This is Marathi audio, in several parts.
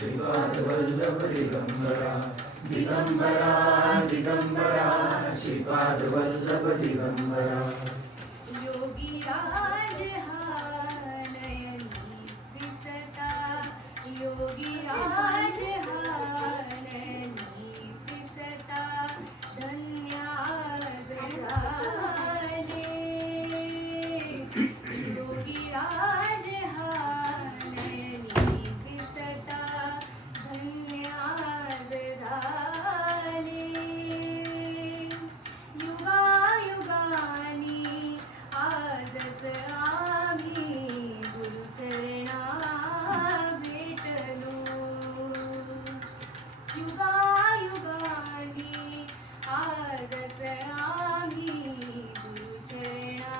श्रीपाद वल्लभ दिगंबरा दिगंबरा दिगंबरा श्रीपाद वल्लभ दिगंबरा योगीराज हा नयनी दिसता योगीराज हा नयनी दिसता धन्याज झाले योगीराज हा नयनी दिसता धन्याज झाले युगायुगानी आजच आम्ही गुरुचरणा भेटलो युगायुगानी आजच आम्ही गुरुचरणा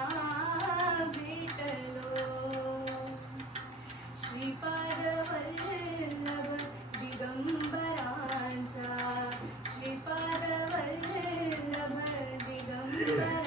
भेटलो श्रीपाद वल्लभ दिगंबरांचा श्रीपाद वल्लभ दिगंबरा